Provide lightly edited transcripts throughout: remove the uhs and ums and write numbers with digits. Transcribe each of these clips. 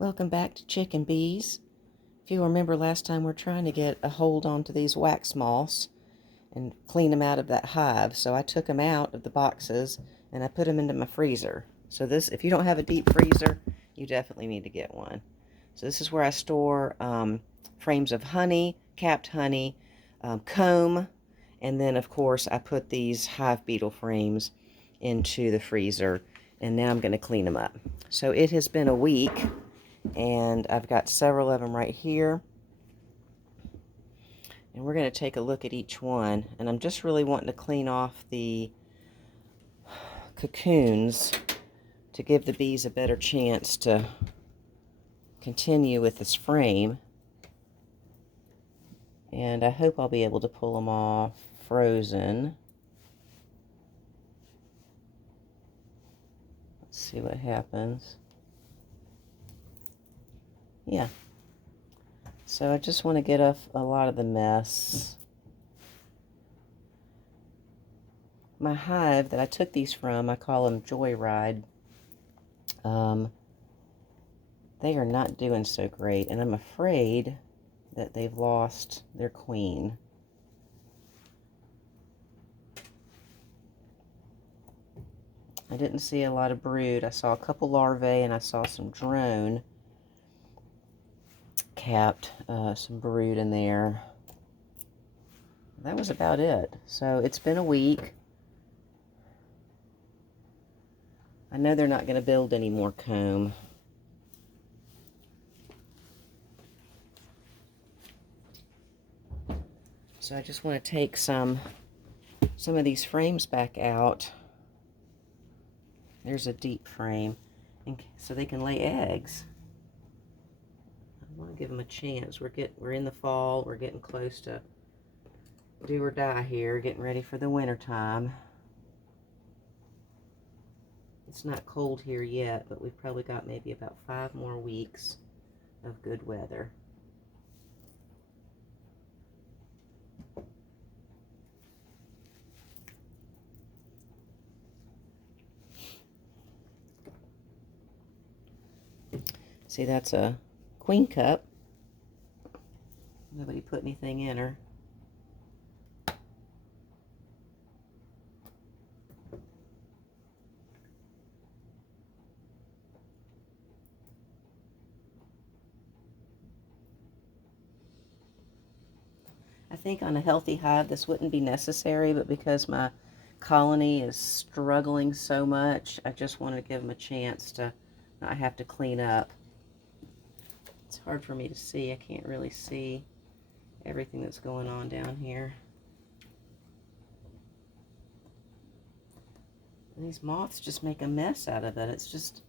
Welcome back to Chick&Bees. If you remember last time, we're trying to get a hold onto these wax moths and clean them out of that hive. So I took them out of the boxes and I put them into my freezer. So this, if you don't have a deep freezer, you definitely need to get one. So this is where I store frames of honey, capped honey, comb, and then of course I put these hive beetle frames into the freezer, and now I'm going to clean them up. So it has been a week, and I've got several of them right here, and we're going to take a look at each one. And I'm just really wanting to clean off the cocoons to give the bees a better chance to continue with this frame, and I hope I'll be able to pull them off frozen. Let's see what happens. Yeah. So I just want to get off a lot of the mess. My hive that I took these from, I call them Joyride. They are not doing so great, and I'm afraid that they've lost their queen. I didn't see a lot of brood. I saw a couple larvae, and I saw some drone capped, some brood in there. That was about it. So it's been a week. I know they're not going to build any more comb. So I just want to take some of these frames back out. There's a deep frame, and so they can lay eggs. I want to give them a chance. We're in the fall. We're getting close to do or die here, getting ready for the winter time. It's not cold here yet, but we've probably got maybe about 5 more weeks of good weather. See, that's a queen cup. Nobody put anything in her. I think on a healthy hive this wouldn't be necessary, but because my colony is struggling so much, I just want to give them a chance to not have to clean up. It's hard for me to see. I can't really see everything that's going on down here. And these moths just make a mess out of it. It's just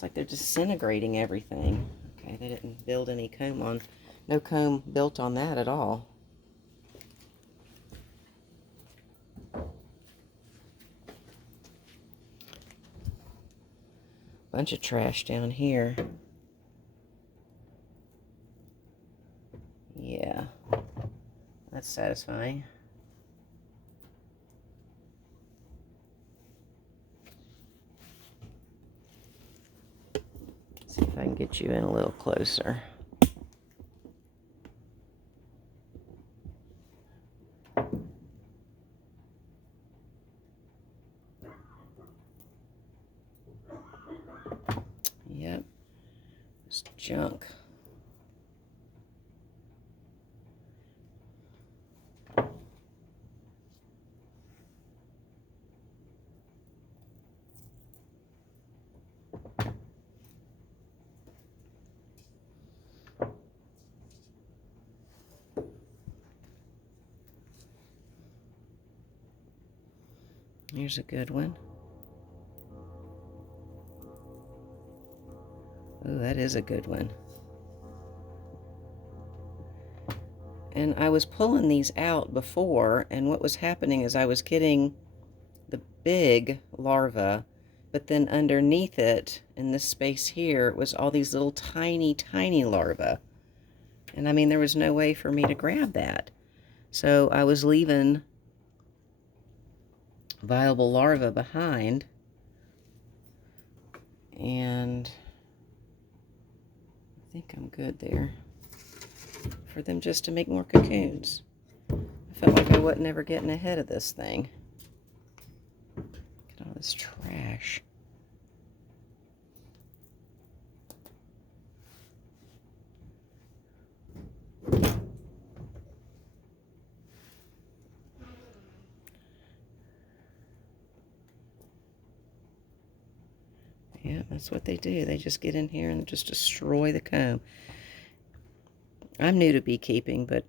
like they're disintegrating everything. Okay, they didn't build any comb on. No comb built on that at all. Bunch of trash down here. Yeah, that's satisfying. Let's see if I can get you in a little closer. Yep, it's junk. Here's a good one. Oh, that is a good one. And I was pulling these out before, and what was happening is I was getting the big larva, but then underneath it, in this space here, was all these little tiny, tiny larvae. And I mean, there was no way for me to grab that. So I was leaving viable larvae behind, and think I'm good there for them just to make more cocoons. I felt like I wasn't ever getting ahead of this thing. Look at all this trash. Yeah, that's what they do. They just get in here and just destroy the comb. I'm new to beekeeping, but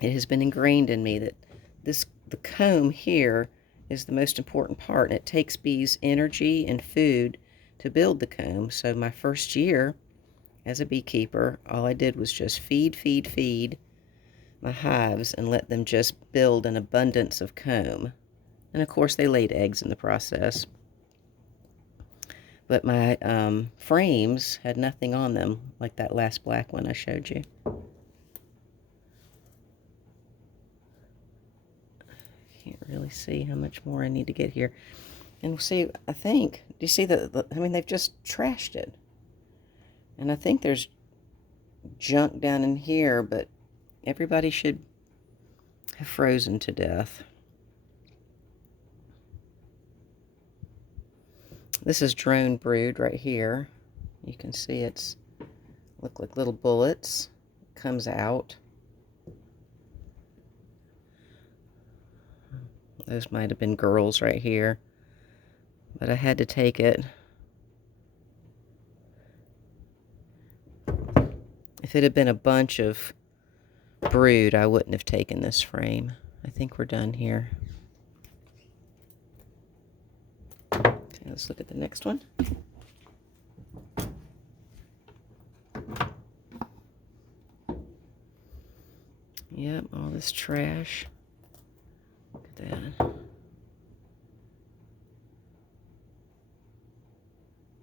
it has been ingrained in me that the comb here is the most important part, and it takes bees energy and food to build the comb. So my first year as a beekeeper, all I did was just feed my hives and let them just build an abundance of comb. And of course they laid eggs in the process. But my frames had nothing on them, like that last black one I showed you. Can't really see how much more I need to get here. And see, I think, do you see I mean, they've just trashed it. And I think there's junk down in here, but everybody should have frozen to death. This is drone brood right here. You can see it's look like little bullets. It comes out. Those might have been girls right here, but I had to take it. If it had been a bunch of brood, I wouldn't have taken this frame. I think we're done here. Okay, let's look at the next one. Yep, all this trash. Look at that.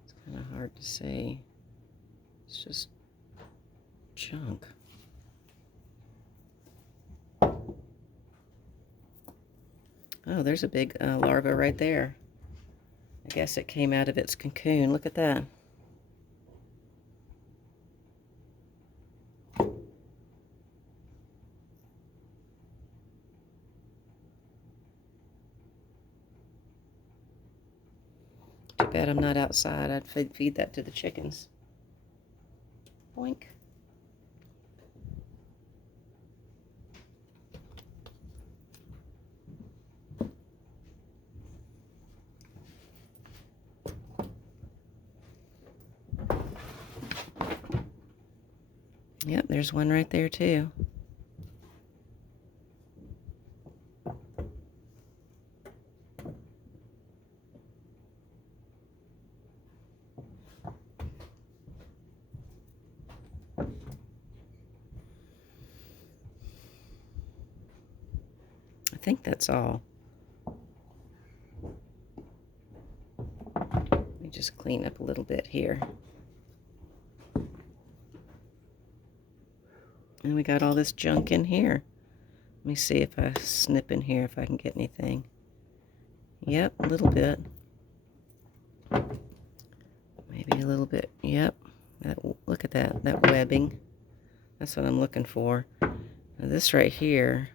It's kind of hard to see. It's just junk. Oh, there's a big larva right there. I guess it came out of its cocoon. Look at that. Too bad I'm not outside. I'd feed that to the chickens. Boink. Yep, there's one right there too. I think that's all. Let me just clean up a little bit here. And we got all this junk in here. Let me see if I snip in here if I can get anything. Yep, a little bit. Maybe a little bit. Yep. Look at that webbing. That's what I'm looking for. Now this right here,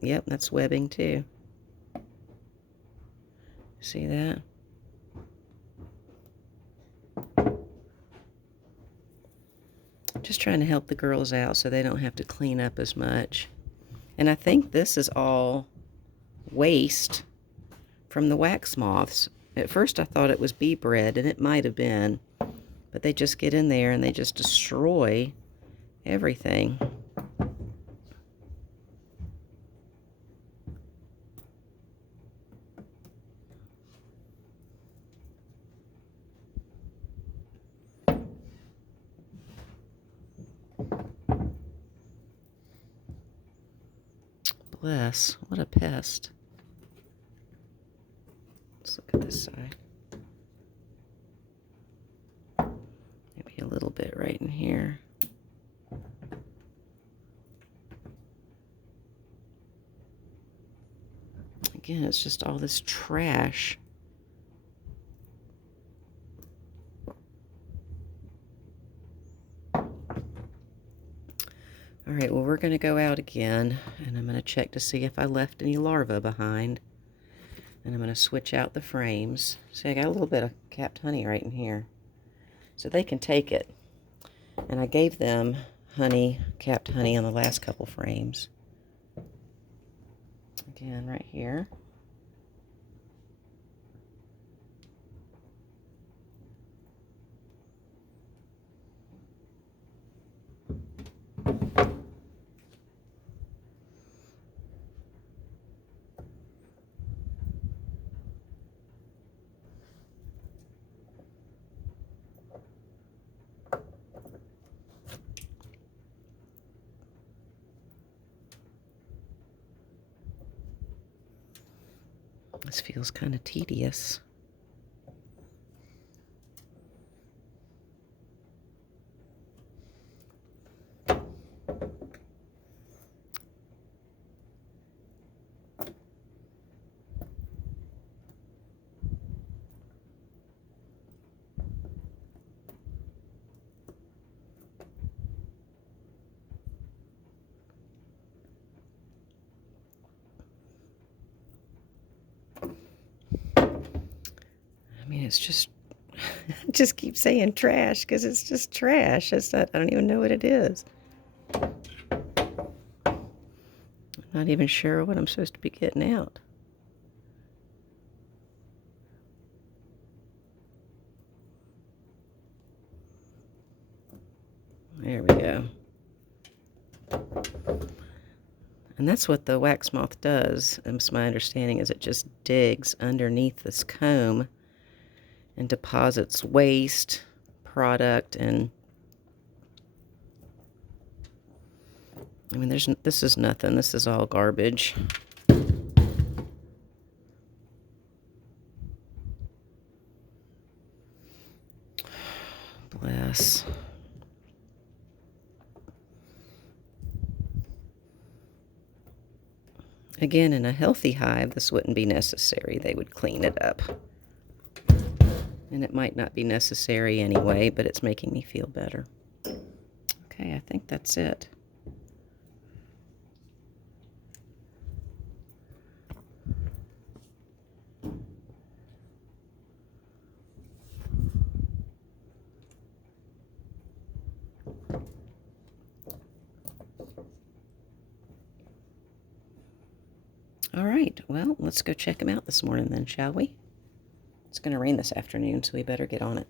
yep, that's webbing too. See that? Just trying to help the girls out so they don't have to clean up as much. And I think this is all waste from the wax moths. At first I thought it was bee bread, and it might have been, but they just get in there and they just destroy everything. Bless, what a pest. Let's look at this side. Maybe a little bit right in here. Again, it's just all this trash. Alright, well, we're going to go out again, and I'm going to check to see if I left any larvae behind. And I'm going to switch out the frames. See, I got a little bit of capped honey right in here. So they can take it. And I gave them honey, capped honey, on the last couple frames. Again, right here. This feels kind of tedious. I mean, it's just, I just keep saying trash because it's just trash. It's not, I don't even know what it is. I'm not even sure what I'm supposed to be getting out. There we go. And that's what the wax moth does. It's my understanding is it just digs underneath this comb and deposits waste product. And I mean, this is nothing. This is all garbage. Bless. Again, in a healthy hive, this wouldn't be necessary. They would clean it up. And it might not be necessary anyway, but it's making me feel better. Okay, I think that's it. All right, well, let's go check them out this morning then, shall we? It's going to rain this afternoon, so we better get on it.